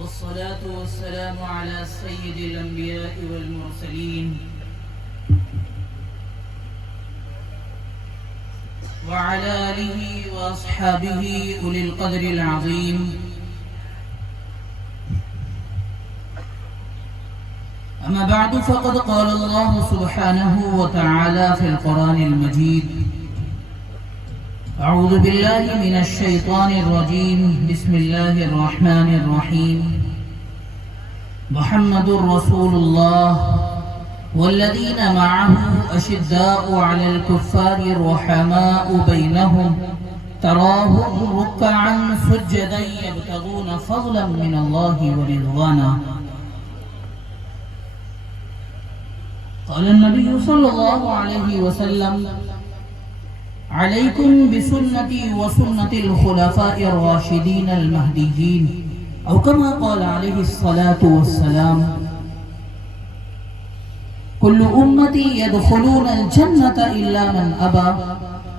والصلاة والسلام على سيد الأنبياء والمرسلين وعلى آله وأصحابه أولي القدر العظيم. أما بعد فقد قال الله سبحانه وتعالى في القرآن المجيد: أعوذ بالله من الشيطان الرجيم. بسم الله الرحمن الرحيم. محمد رسول الله والذين معه أشداء على الكفار رحماء بينهم تراهم ركعا سجدا يبتغون فضلا من الله ورضوانا. قال النبي صلى الله عليه وسلم: عليكم بسنتي وسنة الخلفاء الراشدين المهديين، أو كما قال عليه الصلاة والسلام: كل أمتي يدخلون الجنة إلا من أبى.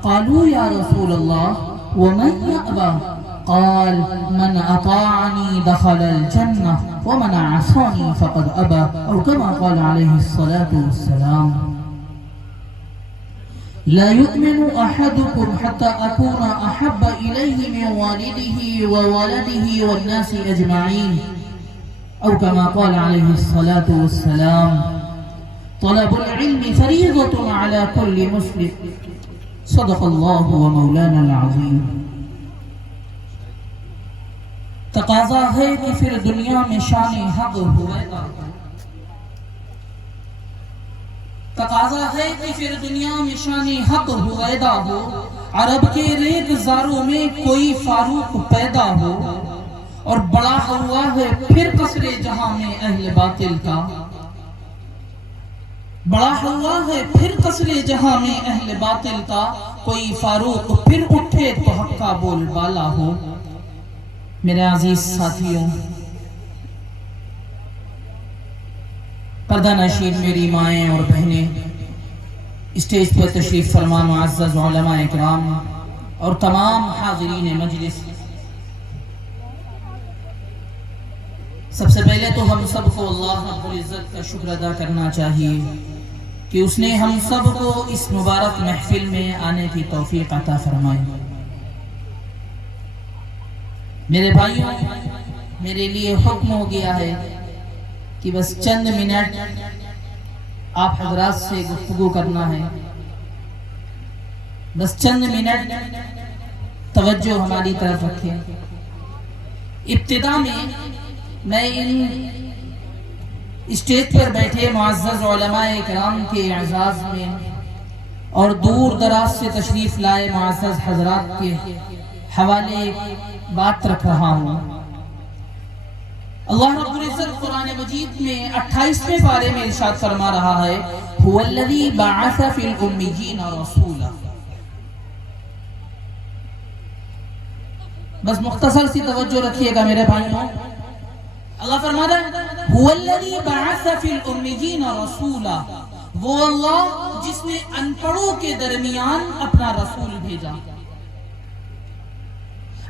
قالوا يا رسول الله ومن يأبى؟ قال: من أطاعني دخل الجنة ومن عصاني فقد أبى، أو كما قال عليه الصلاة والسلام. لا يؤمن أحدكم حتى أكون أحب إليه من والده وولده والناس أجمعين، أو كما قال عليه الصلاة والسلام. طلب العلم فريضة على كل مسلم. صدق الله ومولانا العظيم. تقاضا ہے کہ پھر دنیا میں شان حق ہوئے گا. تقاضا ہے کہ پھر دنیا میں شان حق ہوئیدا ہو. عرب کے ریگ زاروں میں کوئی فاروق پیدا ہو، اور بڑا ہوا ہے پھر قصر جہاں میں اہل باطل کا. بڑا ہوا ہے پھر قصر جہاں میں اہل باطل کا. کوئی فاروق پھر اٹھے تو حق کا بول بالا ہو. میرے عزیز ساتھیوں، پردہ نشین میری مائیں اور بہنیں، اسٹیج پر تشریف فرما معزز علماء اکرام اور تمام حاضرین مجلس، سب سے پہلے تو ہم سب کو اللہ رب العزت کا شکر ادا کرنا چاہیے کہ اس نے ہم سب کو اس مبارک محفل میں آنے کی توفیق عطا فرمائی. میرے بھائیوں، میرے لیے حکم ہو گیا ہے کہ بس چند منٹ آپ حضرات سے گفتگو کرنا ہے. بس چند منٹ توجہ ہماری طرف رکھیں. ابتدا میں ان اسٹیج پر بیٹھے معزز علماء کرام کے اعزاز میں اور دور دراز سے تشریف لائے معزز حضرات کے حوالے بات رکھ رہا ہوں. اللہ رب العزت قرآن مجید میں 28ویں پارے میں ارشاد فرما رہا ہے: هو الذی بعث فی الامیین رسولا. بس مختصر سی توجہ رکھیے گا میرے بھائیوں. اللہ فرما رہا ہے: هو الذی بعث فی الامیین رسولا. وہ اللہ جس نے ان پڑھوں کے درمیان اپنا رسول بھیجا.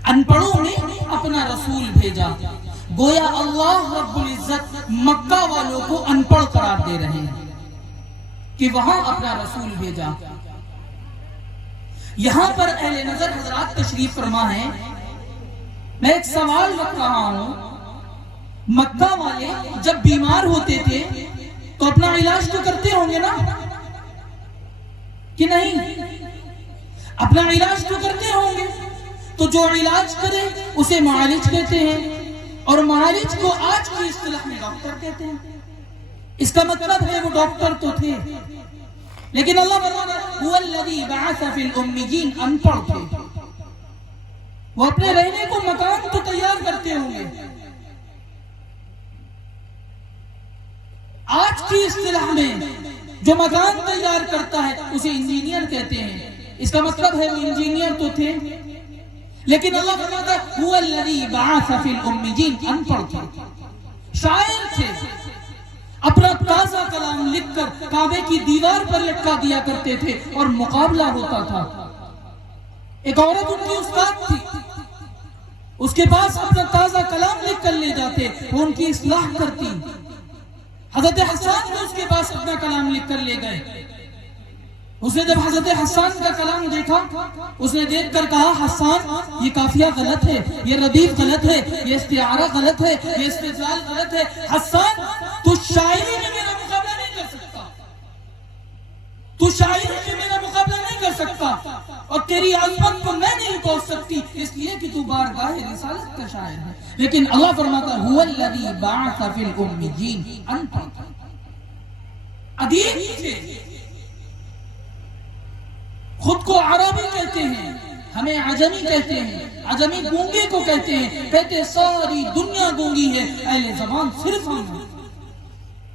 ان پڑھوں میں اپنا رسول بھیجا. گویا اللہ رب العزت مکہ والوں کو ان پڑھ قرار دے رہے ہیں کہ وہاں اپنا رسول بھیجا. یہاں پر اہل نظر حضرات تشریف فرما ہے. میں ایک سوال رکھ رہا ہوں. مکہ والے جب بیمار ہوتے تھے تو اپنا علاج تو کرتے ہوں گے نا کہ نہیں؟ اپنا علاج تو کرتے ہوں گے. تو جو علاج کرے اسے معالج کہتے ہیں، اور معالج کو آج کی اصطلاح میں ڈاکٹر کہتے ہیں. اس کا مطلب ہے وہ ڈاکٹر تو تھے، لیکن اللہ فرماتا ہے هو الذی بعث فی الامیین. ان پڑھ تھے، وہ اپنے رہنے کو مکان تو تیار کرتے ہوں گے. آج کی اصطلاح میں جو مکان تیار کرتا ہے اسے انجینئر کہتے ہیں. اس کا مطلب ہے وہ انجینئر تو تھے، لیکن اللہ فرماتا ہے هو الذی بعث فی الامیین. ان پڑھ تھے، شاعر تھے، اپنا تازہ کلام لکھ کر کعبے کی دیوار پر لٹکا دیا کرتے تھے اور مقابلہ ہوتا تھا. ایک عورت ان کی استاد تھی. اس کے پاس اپنا تازہ کلام لکھ کر لے جاتے، وہ ان کی اصلاح کرتی۔ حضرت حسان نے اس کے پاس اپنا کلام لکھ کر لے گئے۔ اس نے جب حضرت حسان کا کلام دیکھا، اس نے دیکھ کر کہا حسان یہ قافیہ غلط ہے، یہ ردیف غلط ہے، یہ استعارہ غلط ہے، یہ استدلال غلط ہے۔ حسان تو شاعری میں میرا مقابلہ نہیں کر سکتا، تو شاعری میں میرا مقابلہ نہیں کر سکتا، اور تیری عظمت کو میں نہیں پہنچ سکتی، اس لیے کہ تو بارگاہ رسالت کا شاعر ہے۔ لیکن اللہ فرماتا ہے هو الذی بعث فی الامیین انت ادیب تھے، خود کو عربی کہتے ہیں، ہمیں عجمی کہتے ہیں، عجمی گونگے کو کہتے ہیں، کہتے ہیں ساری دنیا گونگی ہے، اہل زبان صرف ہم ہیں۔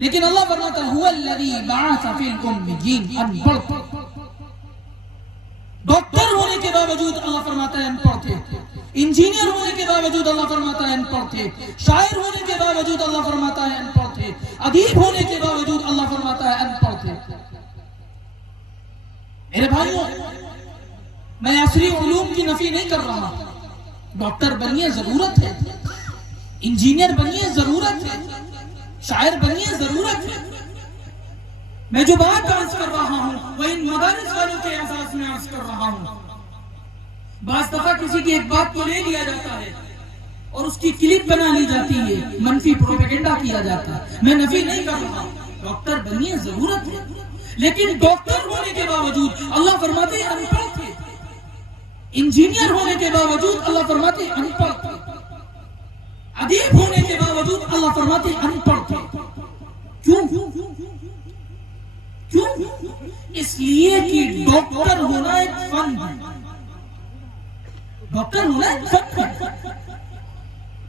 لیکن اللہ فرماتا ہے هو الذی بعث فی الامیین ان پڑھ، ڈاکٹر ہونے کے باوجود اللہ فرماتا ہے ان پڑھ تھے، انجینئر ہونے کے باوجود اللہ فرماتا ہے ان پڑھ تھے، شاعر ہونے کے باوجود اللہ فرماتا ہے ان پڑھ تھے، ادیب ہونے کے باوجود اللہ فرماتا ہے ان پڑھ تھے۔ میرے بھائیوں، میں عصری علوم کی نفی نہیں کر رہا، ڈاکٹر بنیے ضرورت ہے، انجینئر بنیے ضرورت ہے، شاعر بنیے ضرورت ہے۔ میں جو بات عرض کر رہا ہوں وہ ان مدارس والوں کے احساس میں عرض کر رہا ہوں۔ بعض دفعہ کسی کی ایک بات کو لے لیا جاتا ہے اور اس کی کلپ بنا لی جاتی ہے، منفی پروپیگنڈا کیا جاتا ہے۔ میں نفی نہیں کر رہا، ڈاکٹر بنیے ضرورت ہے، لیکن ڈاکٹر ہونے کے باوجود اللہ فرماتے ہیں ان پڑھ تھے، انجینئر ہونے کے باوجود اللہ فرماتے ہیں ان پڑھ تھے، ادیب ہونے کے باوجود اللہ فرماتے ہیں ان پڑھ تھے۔ کیوں؟ کیوں؟ اس لیے کہ ڈاکٹر ہونا ایک فن ہے، ڈاکٹر ہونا ایک فن ہے،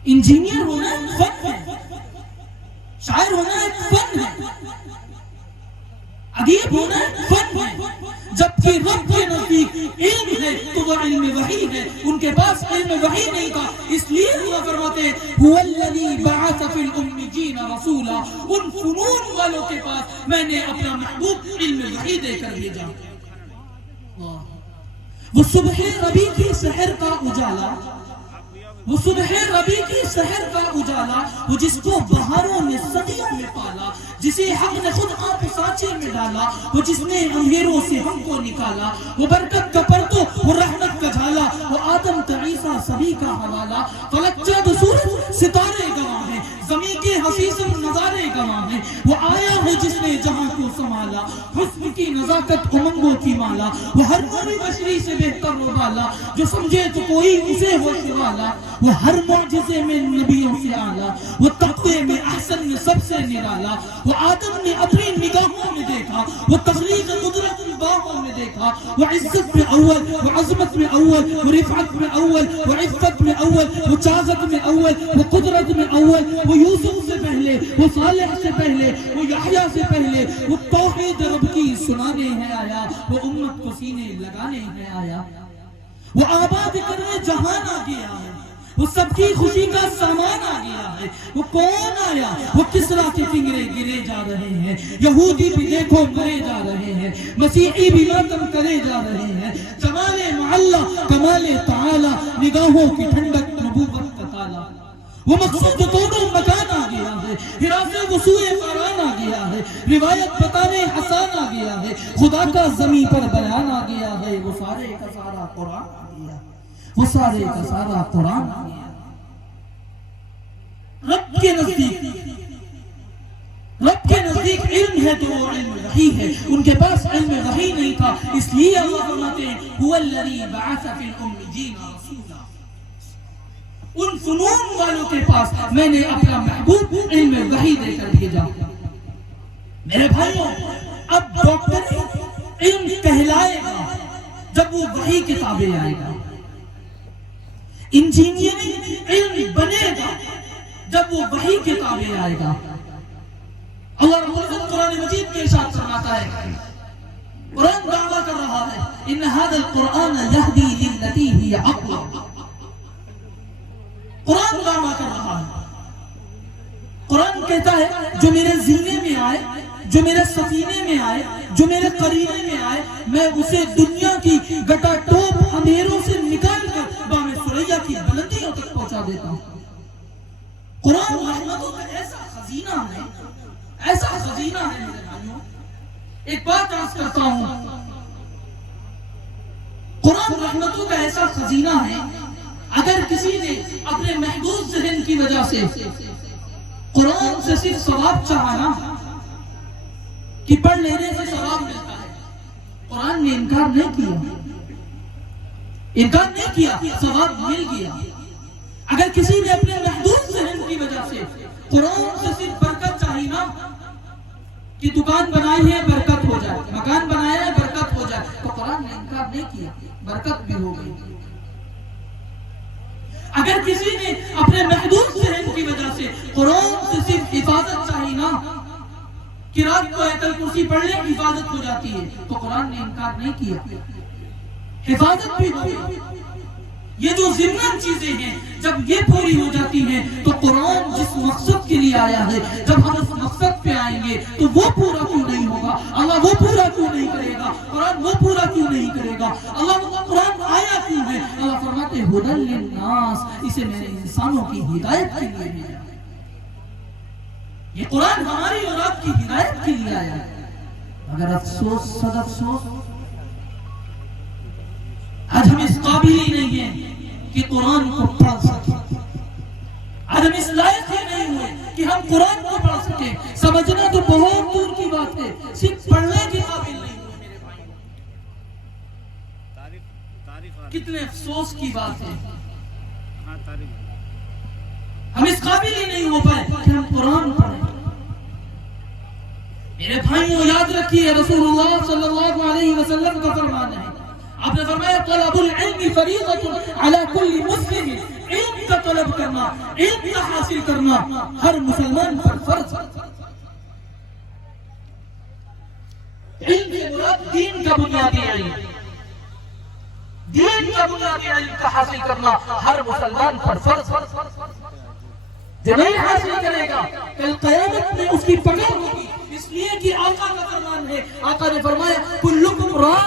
انجینئر ہونا ایک فن ہے، شاعر ہونا ایک فن ہے، ادیب ہونا ایک فن ہے۔ جبکہ رب کے نزدیک علم ہے تو وہ علم وحی ہے، ان کے پاس علم وحی نہیں تھا، اس لیے اللہ فرماتے ہیں هو الذی بعث فی الامیین رسولا، ان فنون والوں کے پاس میں نے اپنا محبوب علم وحی دے کر بھیجا۔ وہ صبح ربیع کی سحر کا اجالا، وہ صبح ربیع کی سحر کا اجالا، وہ جس کو بہاروں نے صدیوں میں پالا، جسے حق نے خود آپ سانچے میں ڈالا، وہ جس نے اندھیروں سے ہم کو نکالا، وہ برکت کا پرتو، وہ رحمت کا جھالا، وہ آدم تا عیسیٰ سبھی کا حوالہ، فلک چاند سورج ستارے گواہ ہیں، زمین کے حسیس نظارے گواہ ہیں، وہ آیا ہے جس نے جہاں کو سنبھالا، حسن کی نزاکت امنگوں کی مالا، وہ ہر نوری بشری سے بہتر و بالا، جو سمجھے تو کوئی اسے ہو شوالا، وہ ہر معجزے میں نبیوں سے اعلیٰ، وہ تقوی میں احسن میں سب سے نرالا، وہ آدم نے اپنی نگاہوں میں دیکھا، وہ تخلیق قدرت باہوں میں دیکھا، وہ عزت میں اول، وہ عظمت میں اول، وہ رفعت میں اول، وہ عفت میں اول، وہ چاغت میں اول، وہ قدرت میں اول، وہ یوسف سے پہلے، وہ صالح سے پہلے، وہ یحییٰ سے پہلے، وہ توحید رب کی سنانے ہے آیا، وہ امت کو سینے لگانے ہے آیا، وہ آباد کرنے جہان آ گیا ہے، وہ سب کی خوشی کا سامان آ گیا ہے، وہ کون آیا، وہ کسریٰ کے فنگرے گرے جا رہے ہیں، یہودی بھی دیکھو مرے جا رہے ہیں، مسیحی بھی ماتم کرے جا رہے ہیں، جمال معلّہ کمال تعالی، نگاہوں کی ٹھنڈک نبوت کا تالا، وہ مقصود دونوں مکان آ گیا ہے، حراسے وصوع فاران آ گیا ہے، روایت بتانے حسان آ گیا ہے، خدا کا زمین پر بیان آ گیا ہے، وہ سارے کا سارا قرآن آ گیا، وہ سارے کا سارا قرآن آ گیا۔ رب کے نزدیک علم ہے تو وہ علم وحی ہے، ان کے پاس علم وحی نہیں تھا، اس لیے اللہ فرماتے ہیں هو الذی بعث فی الامیین رسولا، ان فنون والوں کے پاس میں نے اپنا محبوب علم وحی دے کر بھیجا۔ میرے بھائیوں، اب ڈاکٹر علم کہلائے گا جب وہ وحی کے تابع آئے گا، انجینئرنگ علم بنے گا جب وہ وحی کے تابع آئے گا۔ اللہ رب العزت قرآن مجید میں ارشاد فرماتا ہے، قرآن دعویٰ کر رہا ہے ان ھذا القرآن یہدی للتی ہی اقوم، قرآن دعویٰ کر رہا ہے، قرآن کہتا ہے جو میرے ذمے میں آئے، جو میرے سفینے میں آئے، جو میرے قرینے میں آئے، میں اسے دنیا کی گٹا ٹوپ اندھیروں سے نکال کر بام سریا کی بلندیوں تک پہنچا پہنچا دیتا ہوں. قرآن رحمتوں کا ایسا خزینہ ہے، ایسا خزینہ ہے میرے بھائیوں. ایک بات عرض کرتا ہوں، قرآن رحمتوں کا ایسا خزینہ ہے، اگر کسی نے اپنے محدود ذہن کی وجہ سے قرآن سے صرف ثواب چاہا نا کہ پڑھ لینے سے ثواب ملتا ہے، قرآن نے انکار نہیں کیا، ثواب مل گیا. اگر کسی نے اپنے محدود ذہن کی وجہ سے قرآن سے صرف برکت چاہی نا کہ دکان بنائی ہے برکت ہو جائے، مکان بنایا ہے برکت ہو جائے، تو قرآن نے انکار نہیں کیا، برکت بھی ہو گئی. اگر کسی نے اپنے محدود ذہن کی وجہ سے قرآن سے صرف حفاظت چاہی نا کہ رات کو آیت الکرسی پڑھ لیں حفاظت ہو جاتی ہے، تو قرآن نے انکار نہیں کیا، حفاظت بھی ہو گئی. یہ جو ضمن چیزیں ہیں جب یہ پوری ہو جاتی ہیں تو قرآن جس مقصد کے لیے آیا ہے، جب ہم اس مقصد پہ آئیں گے تو وہ پورا کیوں نہیں ہوگا؟ اللہ وہ پورا کیوں نہیں کرے گا؟ قرآن وہ پورا کیوں نہیں کرے گا؟ اللہ وہ قرآن آیا کیوں ہے؟ اللہ فرماتے ہدی للناس، اسے میں نے انسانوں کی ہدایت کے لیے بھیجا. یہ قرآن ہماری اور آپ کی ہدایت کے لیے آیا ہے. مگر افسوس، صد افسوس، آج ہم اس قابل ہی نہیں ہیں کہ قرآن کو پڑھ سکیں. آج ہم اس لائق ہی نہیں ہوئے کہ ہم قرآن کو پڑھ سکیں. سمجھنا تو بہت دور کی بات ہے، صرف پڑھنے کے قابل نہیں ہوئے میرے بھائی. کتنے افسوس کی بات ہے، ہم اس قابل ہی نہیں ہو پائے کہ ہم قرآن پڑھیں. میرے بھائیوں یاد رکھیے رسول اللہ صلی اللہ علیہ وسلم کا فرمان ہے، آپ نے فرمایا طلب العلم فریضۃ علی کل مسلم، علم کا طلب کرنا، علم کا حاصل کرنا ہر مسلمان پر فرض ہے. علم سے مراد دین کا بنیادی علم، دین کا بنیادی علم کا حاصل کرنا ہر مسلمان پر فرض ہے. جو نہیں حاصل کرے گا کل قیامت میں اس کی پکڑ ہوگی، اس لیے کہ آقا کا فرمان ہے. آقا نے فرمایا کلکم راع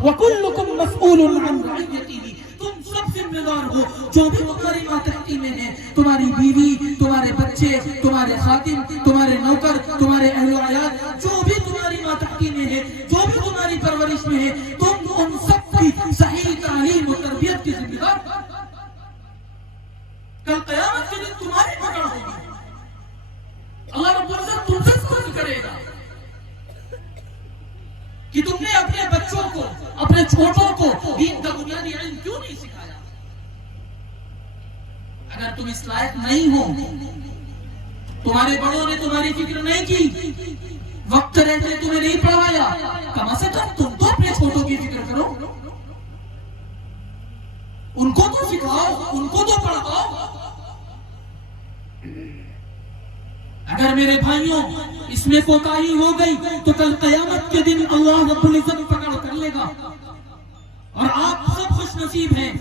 وَكُلُّكُمْ مَسْئُولٌ عَنْ رَعِيَّتِهِ، تم سب ذمہ دار ہو. جو بھی تمہاری ماتحتی میں ہے، تمہاری بیوی، تمہارے بچے، تمہارے خادم، تمہارے نوکر، تمہارے اہل و عیال، جو بھی تمہاری ماتحتی میں ہے، جو بھی تمہاری پرورش میں ہے، تم ان سب کی صحیح تعلیم و تربیت کی ذمہ دار. کل قیامت کے دن تمہاری پکڑ ہوگی، اللہ رب العزت تم سے سوال کرے گا کہ تم نے اپنے بچوں کو، اپنے چھوٹوں کو دین کا بنیادی علم کیوں نہیں سکھایا؟ اگر تم اس لائق نہیں ہو، تمہارے بڑوں نے تمہاری فکر نہیں کی، وقت رہتے تمہیں نہیں پڑھایا، کم از کم تم تو اپنے چھوٹوں کی فکر کرو، ان کو تو سکھاؤ، ان کو تو پڑھاؤ. اگر میرے بھائیوں اس میں کوتاہی ہو گئی تو کل قیامت کے دن اللہ رب العزت پکڑ کر لے گا. اور آپ سب خوش نصیب ہیں.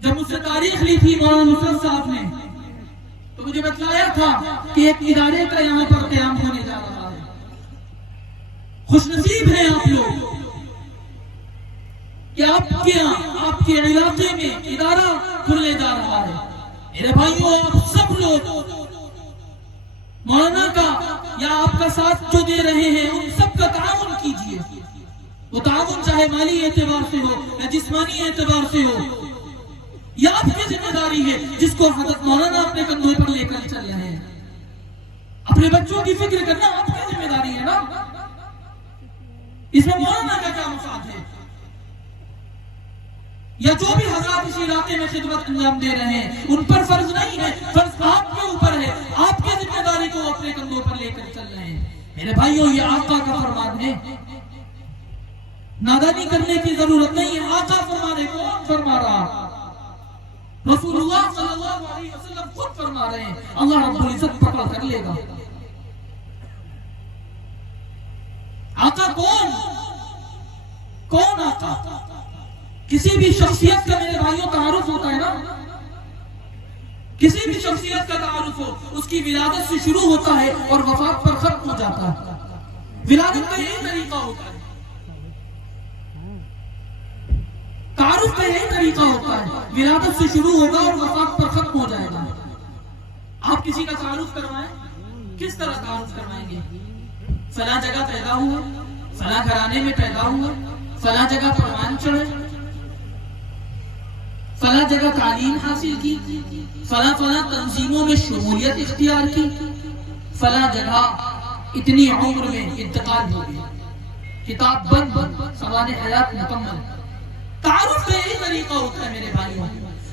جب مجھ سے تاریخ لی تھی مولانا نصرت صاحب نے تو مجھے بتلایا تھا کہ ایک ادارے کا یہاں پر قیام ہونے جا رہا ہے. خوش نصیب ہیں آپ لوگ کہ آپ کے علاقے میں ادارہ کھلنے جا رہا ہے. میرے بھائیوں آپ سب لوگ مولانا کا یا آپ کا ساتھ جو دے رہے ہیں ان سب کا تعاون کیجئے. وہ تعاون چاہے مالی اعتبار سے ہو یا جسمانی اعتبار سے ہو، یہ آپ کی ذمہ داری ہے جس کو حضرت مولانا اپنے کندھوں پر لے کر چل رہے ہیں. اپنے بچوں کی فکر کرنا آپ کی ذمہ داری ہے نا. اس میں مولانا کا کیا مفاد ہے؟ یا جو بھی حضرات اس علاقے میں خدمت انجام دے رہے ہیں ان پر فرض نہیں ہے، فرض آپ کے اوپر ہے. آپ کی ذمہ داری کو اپنے کندھوں پر لے کر چل رہے ہیں. میرے بھائیوں یہ آقا کا فرمان ہے، نادانی کرنے کی ضرورت نہیں ہے. آقا فرما رہے، کون فرما رہا؟ رسول اللہ صلی اللہ علیہ وسلم خود فرما رہے ہیں. اللہ رب العزت پکڑ کر لے گا. آقا کون آقا؟ کسی بھی شخصیت کا میرے بھائیوں تعارف ہوتا ہے نا، کسی بھی شخصیت کا تعارف ہو اس کی ولادت سے شروع ہوتا ہے اور وفات پر ختم ہو جاتا ہے. ولادت کا یہی طریقہ ہوتا ہے. تعارف تعارف کا یہی طریقہ ہوتا ہے، ولادت سے شروع ہوگا اور وفات پر ختم ہو جائے گا۔ آپ کسی کا تعارف کروائیں، کس طرح تعارف کروائیں گے؟ فلاں جگہ پیدا ہوا، فلاں گھرانے میں پیدا ہوا، فلاں جگہ پروان چڑھے، فلاں جگہ تعلیم حاصل کی، فلاں تنظیموں میں شمولیت اختیار کی، فلاں جگہ اتنی عمر میں انتقال ہو گیا، کتاب بند، سوال حیات مکمل۔ تعارف کا یہی طریقہ ہوتا ہے میرے بھائیوں،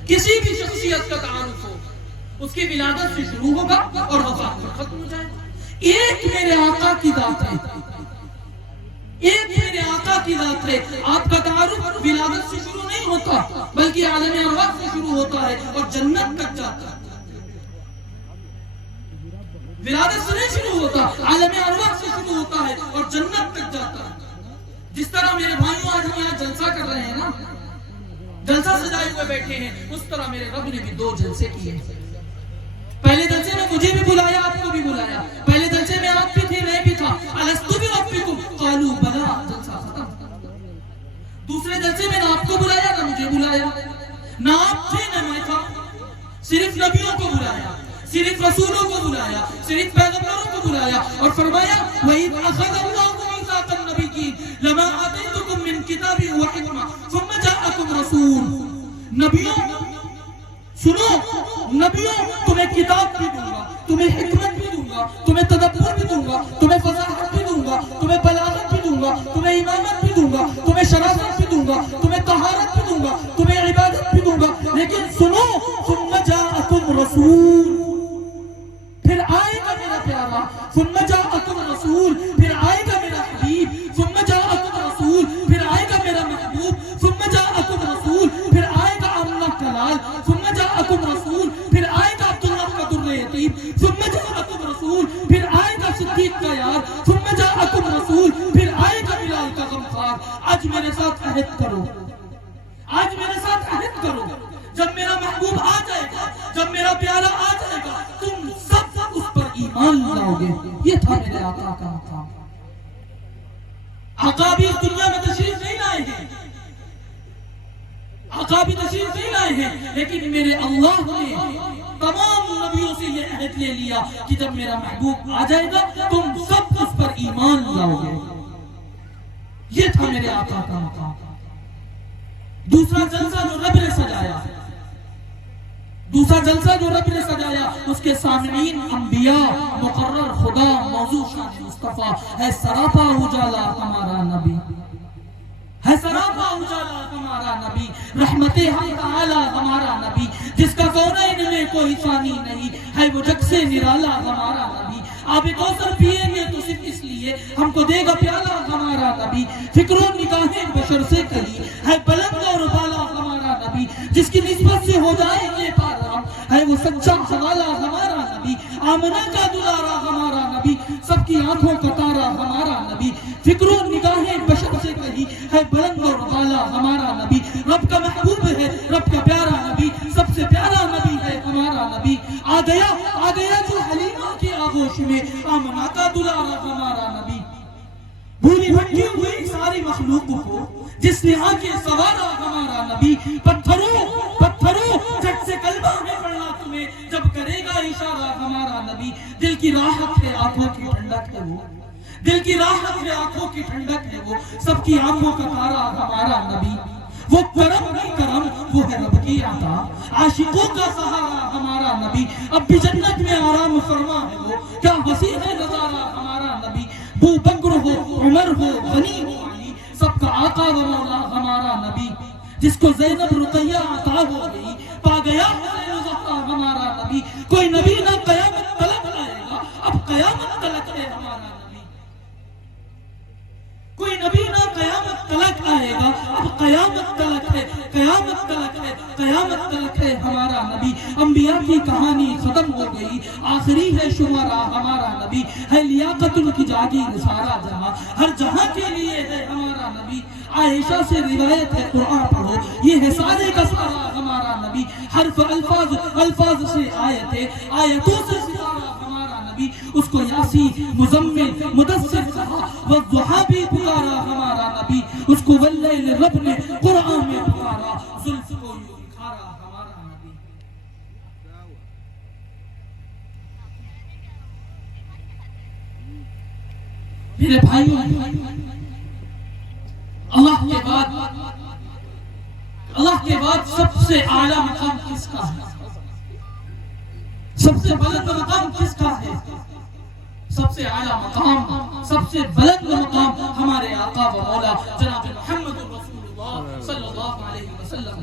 کسی بھی شخصیت کا تعارف ہو، اس کی ولادت سے شروع ہوگا اور وفات پر ختم ہو جائے گا۔ ایک میرے آقا کی ذات ہے، ایک میرے آقا کی ذات ہے۔ آپ کا تعارف ولادت سے شروع نہیں ہوتا بلکہ عالم ارواح سے شروع ہوتا ہے اور جنت تک جاتا ہے۔ ولادت سے نہیں شروع ہوتا، عالم ارواح سے شروع ہوتا ہے اور جنت تک جاتا ہے۔ جس طرح میرے بھائیوں آج ہم یہاں جلسہ کر رہے ہیں نا، جلسہ سجائے ہوئے بیٹھے ہیں، اس طرح میرے رب نے بھی 2 جلسے کیے۔ پہلے جلسے میں مجھے بھی بلایا، آپ کو بھی بلایا۔ پہلے جلسے میں آپ بھی تھے، میں بھی تھا۔ الستو بربکم قالوا بلا، جلسہ ختم۔ دوسرے جلسے میں نہ آپ کو بلایا نہ مجھے بلایا، نہ آپ تھے نہ میں تھا، صرف نبیوں کو بلایا، صرف رسولوں کو بلایا، صرف پیغمبروں کو بلایا اور فرمایا وَإِذْ أَخَذَ اللَّهُ مِيثَاقَ النَّبِيِّينَ لَمَا آتَيْتُكُم مِّن كِتَابٍ وَحِكْمَةٍ ثُمَّ جَاءَكُمْ رَسُولٌ۔ نبیوں سنو، نبیوں تمہیں کتاب بھی دوں گا، تمہیں حکمت بھی دوں گا، تمہیں تدبر بھی دوں گا، تمہیں فصاحت بھی دوں گا، تمہیں بلاغت بھی دوں گا، تمہیں امامت بھی دوں گا، تمہیں شرافت بھی دوں گا، تمہیں طہارت بھی دوں گا، تمہیں عبادت بھی دوں گا۔ لیکن سنو، ثم جاءکم رسول، پھر آئے گا میرا پیارا، ثم جاءکم رسول، پھر آئے گا میرا حبیب، ثم جاءکم رسول، پھر آئے گا میرا محبوب، ثم جاءکم رسول، پھر آئے گا امنہ کلال، ثم جاءکم رسول، پھر آئے گا عبداللہ کا در یتیم، ثم جاءکم رسول، پھر آئے گا صدیق کا یار، ثم جاءکم رسول، پھر آئے گا بلال کا غمخوار۔ آج میرے ساتھ عہد کرو، آج میرے ساتھ عہد کرو، جب میرا محبوب آ جائے گا، جب میرا پیارا آ جائے گا، تم سب اس پر ایمان لاؤ گے۔ یہ تھا میرے آقا کا مقام۔ آقا بھی اس دنیا میں تشریف نہیں لائے ہیں، آقا بھی تشریف نہیں لائے ہیں، لیکن میرے اللہ نے تمام نبیوں سے یہ عہد لے لیا کہ جب میرا محبوب آ جائے گا تم سب اس پر ایمان لاؤ گے۔ یہ تھا میرے آقا کا مقام۔ دوسرا جلسہ جو رب نے سجایا، دوسرا جلسہ جو رب نے سجایا، اس کے سامعین انبیاء، مقرر خدا، موضوع شان مصطفیٰ، ہے سراپا اجالا ہمارا نبی، ہے سراپا اجالا ہمارا نبی، رحمت ہم تعالی ہمارا نبی، جس کا کونین میں کوئی ثانی نہیں، ہے وہ جگ سے نرالا ہمارا نبی۔ آب کوثر پیئیں گے تو صرف اس لیے ہم کو دے گا پیالہ ہمارا نبی، فکر و نگاہیں بشر سے کلی، ہے بلند اور بالا ہمارا نبی، جس کی نسبت سے ہو جائیں گے پارام، ہے وہ سچا حوالہ ہمارا نبی، آمنہ کا دلارا ہمارا نبی، سب کی آنکھوں کا تارا ہمارا نبی، فکر و نگاہیں بشر سے کلی، ہے بلند اور بالا ہمارا نبی، رب کا محبوب ہے، رب کا پیارا نبی، سب سے پیارا نبی ہے ہمارا نبی۔ آ گیا جو حلیمہ کی آغوش میں، آمنہ کا دلارا ہمارا نبی، بھولی بھٹکی ہوئی ساری مخلوق کو جس نے آنکھیں سوارا ہمارا نبی، پتھروں جھٹ سے کلمہ ہے پڑھنا تمہیں جب کرے گا اشارہ ہمارا نبی، دل کی راحت ہے آنکھوں کی ٹھنڈک ہے وہ، دل کی راحت ہے آنکھوں کی ٹھنڈک ہے وہ، سب کی آنکھوں کا تارا ہمارا نبی، وہ کرم کی کرم، وہ ہے رب کی عطا، عاشقوں کا سہارا ہمارا نبی، اب بھی جنت میں آرام فرما ہے وہ، کیا وسیع ہے نظارہ ہمارا نبی، بو بکر ہو، عمر ہو، غنی ہو، علی، سب کا آقا و مولا ہمارا نبی، جس کو زینب رقیہ عطا ہو گئی، پا گیا حسین و زہرا ہمارا نبی، کوئی نبی نہ قیامت تلک آئے گا، اب قیامت تلک ہے ہمارا نبی، کوئی نبی نہ قیامت تلک آئے گا، اب قیامت تلک ہے، قیامت تلک ہے، قیامت تلک ہے ہمارا نبی۔ انبیاء کی کہانی ختم ہو گئی، آخری ہے شمارا ہمارا نبی، ہے لیاقت ان کی جاگیر سارا جہاں، ہر جہاں کے لیے ہے ہمارا نبی۔ عائشہ سے روایت ہے، قرآن پڑھو، یہ ہے سارے کا سارا ہمارا نبی، حرف الفاظ سے آیت ہے، آیتوں سے ستارہ ہمارا نبی، اس کو یاسین، مزمل، مدثر کہا، والضحیٰ بھی پکارا ہمارا نبی، اس کو واللیل رب نے قرآن میں پکارا، میرے بھائیوں، اللہ کے بعد سب سے اعلیٰ مقام کس کا ہے؟ سب سے بلند مقام کس کا ہے؟ سب سے اعلیٰ مقام، سب سے بلند مقام ہمارے آقا و مولا جناب محمد رسول اللہ صلی اللہ علیہ وسلم۔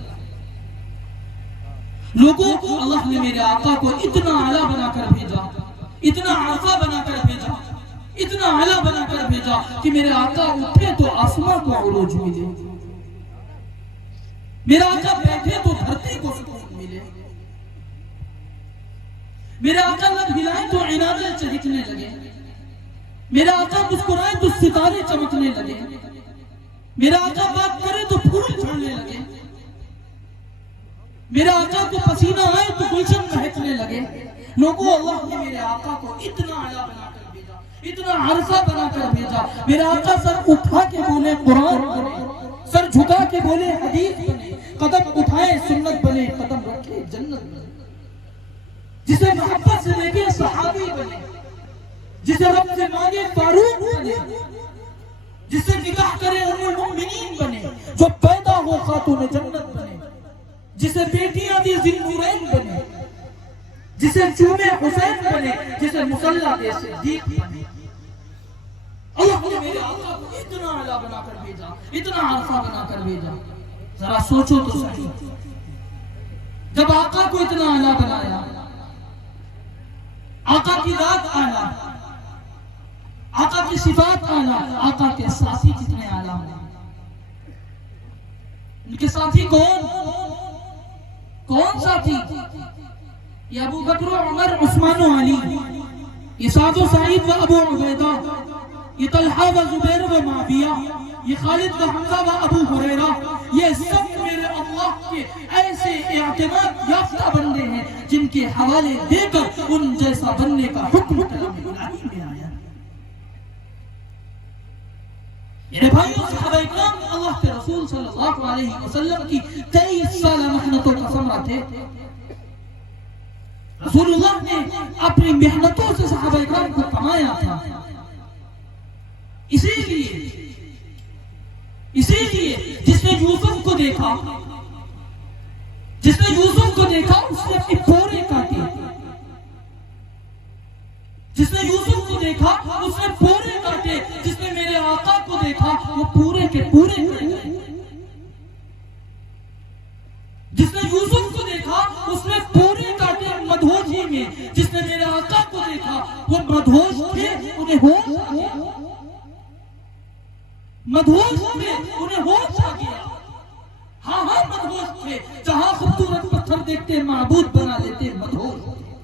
لوگوں کو اللہ نے میرے آقا کو اتنا اعلیٰ بنا کر بھیجا، اتنا عرفہ بنا کر بھیجا، اتنا اعلیٰ بنا کر بھیجا کہ میرے آقا اٹھے تو آسمان کو عروج ملے، میرا آقا بیٹھے تو دھرتی کو سکون ملے، میرا آقا لب ہلائے تو عناقیں چہکنے لگے، میرا آقا مسکرائے تو ستارے چمکنے لگے، میرا آقا بات کرے تو پھول جھڑنے لگے، میرا آقا کو پسینہ آئے تو گلشن مہکنے لگے۔ لوگوں، اللہ نے میرے آقا کو اتنا اعلیٰ بنا کر بھیجا، اتنا عرصہ بنا کر بھیجا۔ میرا آقا سر اٹھا کے بولے قرآن بنے، سر جھکا کے بولے حدیث بنے، قدم اٹھائے سنت بنے، قدم رکھے جنت بنے، جسے محبت سے لے کے صحابی بنے، جسے رب سے مانگے فاروق بنے، جسے نگاہ کرے ام المؤمنین بنے، جو پیدا ہو خاتون جنت بنے، جسے بیٹیاں دی ذوالنورین بنے، جسے چومے حسین بنے، جسے مصلی دے صدیق بنے۔ اللہ نے میرے آقا کو اتنا اعلیٰ بنا کر بھیجا، اتنا عرفہ بنا کر بھیجا۔ ذرا سوچو تو صحیح، جب آقا کو اتنا اعلیٰ بنایا، آقا کی ذات اعلیٰ، آقا کی صفات اعلیٰ، آقا کے ساتھی کتنے اعلیٰ ہیں؟ ان کے ساتھی کون ساتھی؟ یہ ابو بکر و عمر، عثمان و علی، یہ سعد و سعید و ابو عبیدہ، یہ طلحہ و زبیر و معاویہ، یہ خالد و حمزہ و ابو ہریرہ، یہ سب میرے اللہ کے ایسے اعتماد یافتہ بندے ہیں جن کے حوالے دے کر ان جیسا بننے کا حکم کلام الہی میں آیا۔ میرے بھائیوں، صحابہ اکرام اللہ کے رسول صلی اللہ علیہ وسلم کی 23 سالہ محنتوں کا ثمرہ تھے۔ رسول اللہ نے اپنی محنتوں سے صحابہ اکرام کو کمایا تھا۔ اسی لیے جس نے یوسف کو دیکھا، اس نے اپنی پورے کاٹے، جس نے یوسف کو دیکھا اس نے پورے کاٹے، جس نے میرے آقا کو دیکھا وہ پورے کے پورے کاٹے، جس نے یوسف کو دیکھا اس نے پورے کاٹے مدہوش ہی میں، جس نے میرے آقا کو دیکھا وہ مدہوش تھے، انہیں ہوش آ گیا، مدہوش تھے، انہیں ہوش آ گیا۔ ہاں مدہوش تھے، جہاں خوبصورت پتھر دیکھتے معبود بنا لیتے مدہوش تھے،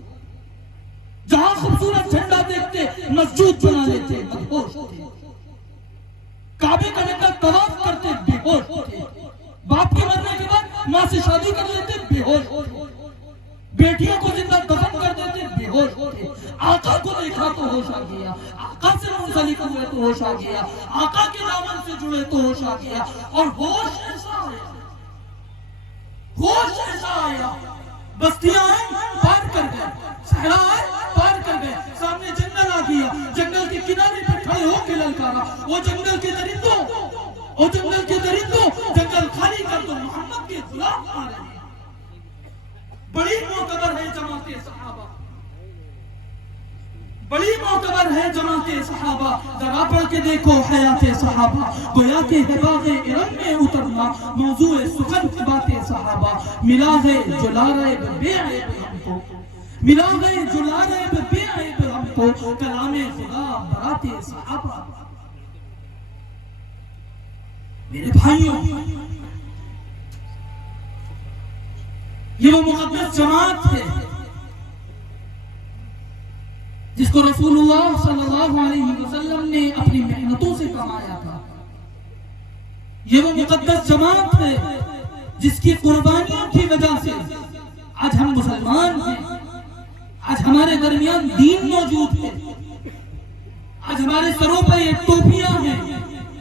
جہاں خوبصورت جھنڈا دیکھتے مسجد بنا لیتے مدہوش تھے، کعبے کا نکل طواف کرتے بے ہوش تھے، باپ کے مرنے کے بعد ماں سے شادی کر لیتے بے ہوش تھے، بیٹیوں کو زندہ دفن کر دیتے بے ہوش تھے۔ آقا کو دیکھا تو ہوش آ گیا، آقا سے منسلک ہوئے تو ہوش آ گیا، آقا کے دامن سے جڑے تو ہوش آ گیا، اور ہوش ایسا آیا، بستیاں آئیں پار کر گئے، صحرا آئے پار کر گئے، سامنے جنگل آ گیا، جنگل کے کنارے پہ کھڑے ہو کے للکارا، وہ جنگل کے درندوں جنگل خالی کر دو، محمد کے غلام آ رہے ہیں۔ بڑی معتبر ہے جماعت صحابہ، ذرا پڑھ کے دیکھو حیات صحابہ، گویا کہ ہے باغ ارم میں اترنا، موضوع سخن بات صحابہ، ملا ہے جو لا ریب بے عیب ہم کو، ملا ہے جو لا ریب بے عیب ہم کو، کلام خدا برات صحابہ۔ میرے بھائیوں، یہ وہ مقدس جماعت ہے جس کو رسول اللہ صلی اللہ علیہ وسلم نے اپنی محنتوں سے کمایا تھا۔ یہ وہ مقدس جماعت ہے جس کی قربانیوں کی وجہ سے آج ہم مسلمان ہیں، آج ہمارے درمیان دین موجود ہے، آج ہمارے سروں پر یہ ٹوپیاں ہیں،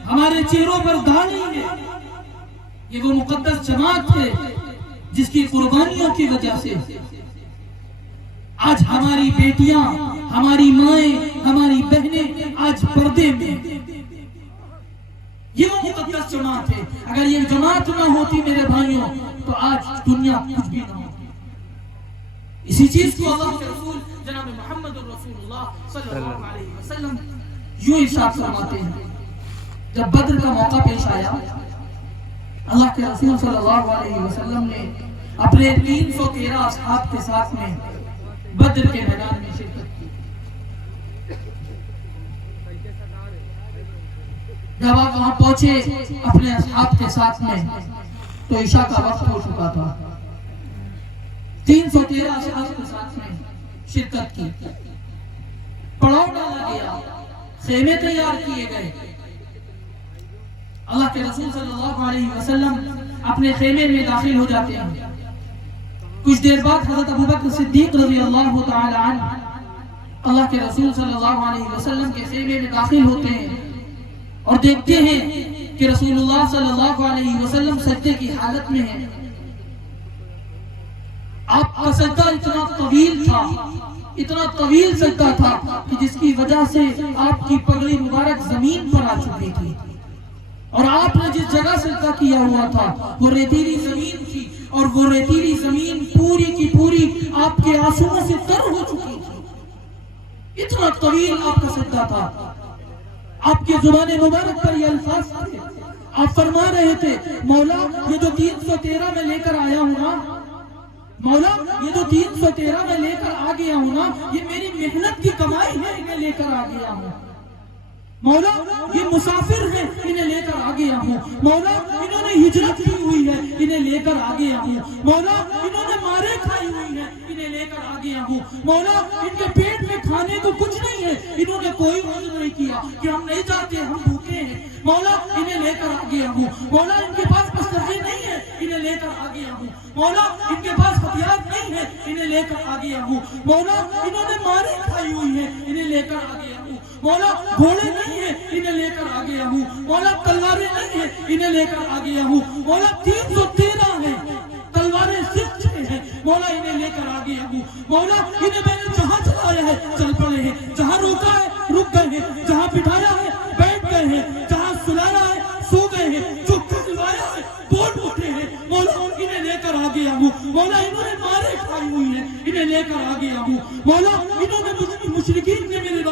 ہمارے چہروں پر داڑھی ہے۔ یہ وہ مقدس جماعت ہے جس کی قربانیوں کی وجہ سے آج ہماری بیٹیاں، ہماری مائیں، ہماری بہنیں آج پردے میں. یہ وہ مقدس جماعت ہے. اگر یہ جماعت نہ ہوتی میرے بھائیوں تو آج دنیا کچھ بھی نہ ہوتی. اسی چیز کو اللہ کے رسول جناب محمد رسول اللہ صلی اللہ علیہ وسلم یوں ارشاد فرماتے ہیں. جب بدر کا موقع پیش آیا، اللہ کے رسول صلی اللہ علیہ وسلم نے اپنے 313 اصحاب کے ساتھ میں بدر کے میدان میں شرکت کی. جب آپ وہاں پہنچے اپنے اصحاب کے ساتھ میں تو عشاء کا وقت ہو چکا تھا. 313 اصحاب کے ساتھ میں شرکت کی. پڑاؤ ڈالا گیا، خیمے تیار کیے گئے. اللہ کے رسول صلی اللہ علیہ وسلم اپنے خیمے میں داخل ہو جاتے ہیں. کچھ دیر بعد حضرت ابوبکر صدیق رضی اللہ تعالی عنہ اللہ کے رسول صلی اللہ علیہ وسلم کے خیمے میں داخل ہوتے ہیں اور دیکھتے ہیں کہ رسول اللہ صلی اللہ علیہ وسلم سجدے کی حالت میں ہیں. آپ کا سجدہ اتنا طویل سجدہ تھا کہ جس کی وجہ سے آپ کی پگڑی مبارک زمین پر آ چکی تھی. اور آپ نے جس جگہ سجدہ کیا ہوا تھا وہ ریتیلی زمین تھی، اور وہ ریتیلی زمین پوری کی پوری آپ کے آنسوؤں سے تر ہو چکی تھی. اتنا طویل آپ کا سجدہ تھا. آپ کے زبان مبارک پر یہ الفاظ تھے. آپ فرما رہے تھے، مولا یہ جو 313 میں لے کر آیا ہوں نا، مولا یہ جو 313 میں لے کر آ گیا ہوں نا، یہ میری محنت کی کمائی ہے، انہیں لے کر آ گیا ہوں. مولا یہ مسافر ہیں، انہیں لے کر آ گیا ہوں. مولا انہوں نے ہجرت کی ہوئی ہے، انہیں لے کر آ گیا ہوں. مولا انہوں نے مارے کھائی ہوئی ہے، انہیں لے کر آ گیا ہوں. مولا ان کے پیٹ میں کھانے کو کچھ نہیں ہے، انہوں نے کوئی عذر نہیں کیا کہ ہم نہیں جاتے، ہم بھوکے ہیں. مولا انہیں لے کر آ گیا ہوں. مولا ان کے پاس اسلحے نہیں ہے، انہیں لے کر آ گیا ہوں. مولا ان کے پاس ہتھیار نہیں ہے، انہیں لے کر آ گیا ہوں. مولا انہوں نے مارے کھائی ہوئی ہے، انہیں لے کر آ گیا ہوں. مولا گھوڑے نہیں ہیں، انہیں لے کر آ گیا ہوں. مولا تلواریں نہیں ہیں، انہیں لے کر آ گیا ہوں. مولا 313 ہیں، تلواریں صرف 6 ہیں. مولا انہیں لے کر آ گیا ہوں. مولا انہیں میں نے جہاں چلایا ہے چل پڑے ہیں، جہاں روکا ہے رک گئے ہیں، جہاں بٹھایا ہے بیٹھ گئے ہیں، جہاں سلایا ہے سو گئے ہیں، جو کھلوایا ہے بول اٹھے ہیں. مولا انہیں لے کر آ گیا ہوں. مولا انہوں نے مارے کھائی ہوئی ہیں، انہیں لے کر آ گیا ہوں. مولا انہوں نے مشرکین نے میری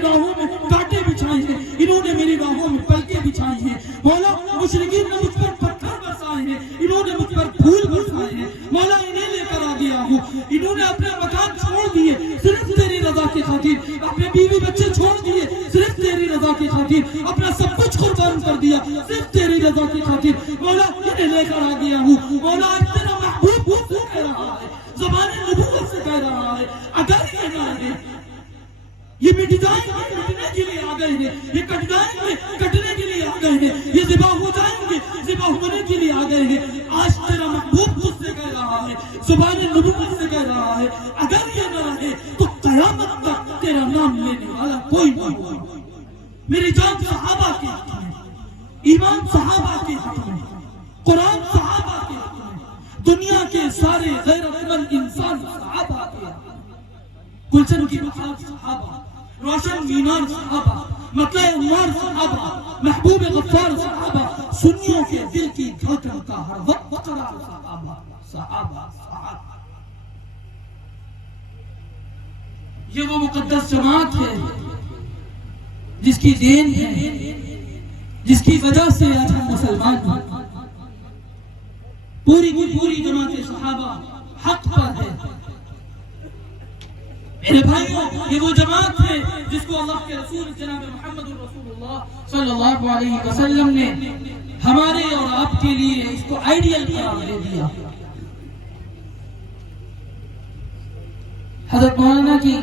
راہوں میں کانٹے بچھائے ہیں، انہوں نے میری راہوں میں پلکیں بچھائی ہیں. مولا مشرکین نے مجھ پر پتھر برسائے ہیں، انہوں نے مجھ پر پھول برسائے ہیں. مولا انہیں لے کر آ گیا ہوں. انہوں نے اپنے مکان چھوڑ دیے صرف تیری رضا کی خاطر، اپنے بیوی بچے چھوڑ دیے صرف تیری رضا کی خاطر، اپنا سب کچھ قربان کر دیا صرف تیری رضا کی خاطر. مولا انہیں لے کر آ گیا ہوں. مولا آج تیرا محبوب مجھ سے کہہ رہا ہے، زبان نبوت سے کہہ رہا ہے، اگر یہ نہ رہے یہ مٹ جائیں گے، مٹنے کے لیے آ گئے ہیں، یہ کٹ جائیں گے، کٹنے کے لیے آ گئے ہیں، یہ ذبح ہو جائیں گے، ذبح ہونے کے لیے آ گئے ہیں. آج تیرا محبوب مجھ سے کہہ رہا ہے، زبان نبوت سے کہہ رہا ہے، اگر یہ نہ رہے تو قیامت تک تیرا نام لینے والا کوئی نہیں ہوگا. میری جان صحابہ کے حق میں، ایمان صحابہ کے حق میں، قرآن صحابہ کے حق میں، دنیا کے سارے غیرت مند انسان صحابہ کے حق میں. گلشن کی بخار صحابہ، روشن مینار صحابہ، مطلع عمار صحابہ، محبوب غفار صحابہ، سنیوں کے دل کی دھڑکن کا ہر وقت قرار صحابہ صحابہ صحابہ. یہ وہ مقدس جماعت ہے جس کی دین ہے، جس کی وجہ سے آج ہم مسلمان ہیں. پوری جماعت صحابہ حق پر ہے. میرے بھائیوں یہ وہ جماعت ہے جس کو اللہ کے رسول جناب محمد رسول اللہ صلی اللہ علیہ وسلم نے ہمارے اور آپ کے لیے اس کو آئیڈیل قرار دے دیا. حضرت مولانا کی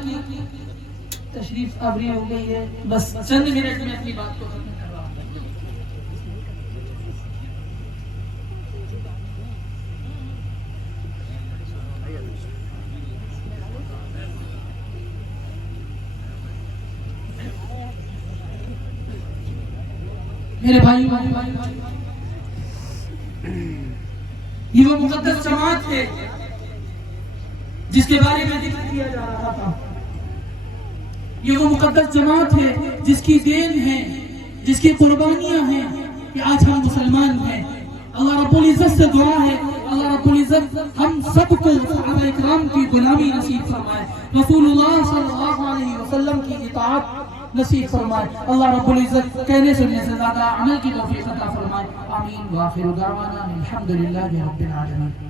تشریف آوری ہو گئی ہے، بس چند منٹ میں اپنی بات کو ختم کر رہا ہوں. میرے بھائی یہ وہ مقدس جماعت ہے جس کے بارے میں ذکر کیا جا رہا تھا، یہ وہ مقدس جماعت ہے جس کی دین ہے، جس کی قربانیاں ہیں کہ آج ہم مسلمان ہیں۔ اللہ رب العزت سے دعا ہے اللہ رب العزت ہم سب کو صحابہ اکرام کی غلامی نصیب فرمائے، رسول اللہ صلی اللہ علیہ وسلم کی اطاعت نصیب فرمائے۔ اللہ رب العزت کہنے سننے سے زیادہ عمل کی توفیق عطا فرمائے۔ آمین۔ وآخر دعوانا الحمدللہ رب العالمین۔